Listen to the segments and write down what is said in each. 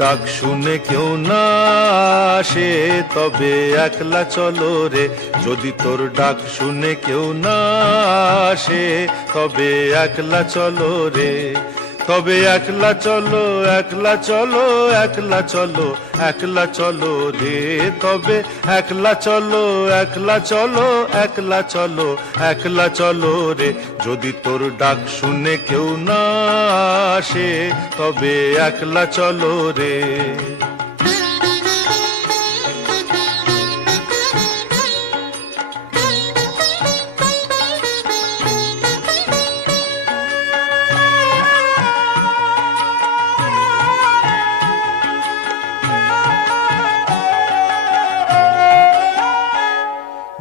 ডাক শুনে কেউ না আসে তবে একলা চলো রে। যদি তোর ডাক শুনে কেউ না আসে তবে একলা চলো রে। তবে একলা চলো, একলা চলো, একলা চলো, একলা চলো রে। তবে একলা চলো, একলা চলো, একলা চলো, একলা চলো রে। যদি তোর ডাক শুনে কেউ না আসে তবে একলা চলো রে।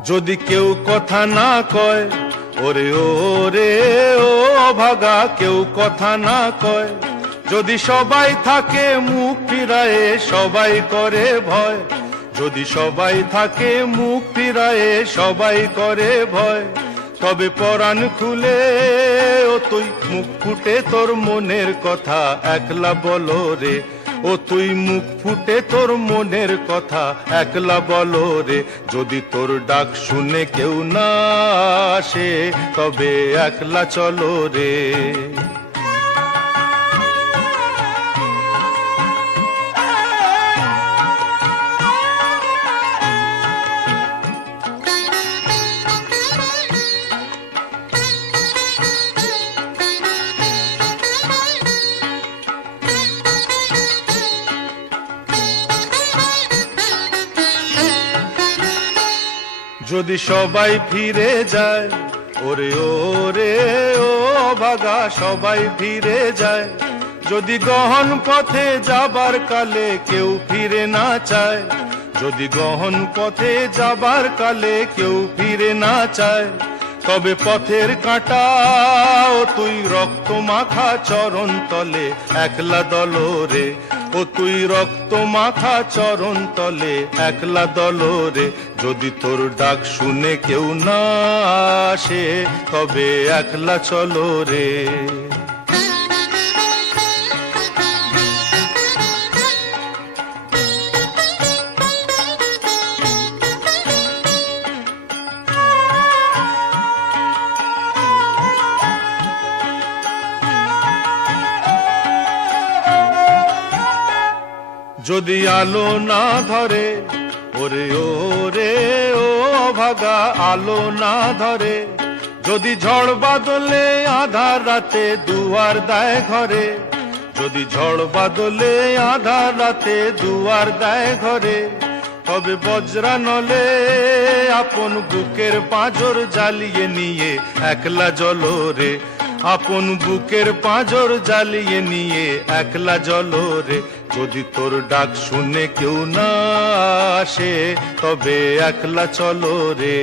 যদি কেউ কথা না কয়, ওরে ওরে ও অভাগা, কেউ কথা না কয়। যদি সবাই থাকে মুখ ফিরায়ে, সবাই করে ভয়। যদি সবাই থাকে মুখ ফিরায়ে, সবাই করে ভয়। তবে পরাণ খুলে ও তুই মুখ ফুটে তোর মনের কথা একলা বলো রে। ও তুই মুখ ফুটে তোর মনের কথা একলা বলো রে। যদি তোর ডাক শুনে কেউ না আসে তবে একলা চলো রে। যদি সবাই ফিরে যায়, ওরে ওরে ও অভাগা, সবাই ফিরে যায়। যদি গহন পথে যাবার কালে কেউ ফিরে না চায়, যদি গহন পথে যাবার কালে কেউ ফিরে না চায়, তবে পথের কাঁটা ও তুই রক্ত মাখা চরণ তলে একলা দলো রে। ও তুই রক্ত মাখা চরণ তলে একলা দলো রে। যদি তোর ডাক শুনে কেউ না আসে তবে একলা চলো রে। যদি আলো না ধরে, ওরে ওরে ও অভাগা, আলো না ধরে। যদি ঝড় বাদলে আধার রাতে দুয়ার দেয় ঘরে, যদি ঝড় বাদলে আধার রাতে দুয়ার দেয় ঘরে, তবে বজ্রা নলে আপন বুকের পাঁজর জ্বালিয়ে নিয়ে একলা জ্বলো রে। আপন বুকের পাঁজর জ্বালিয়ে নিয়ে একলা জ্বলো রে। যদি তোর ডাক শুনে কেউ না আসে তবে একলা চলো রে।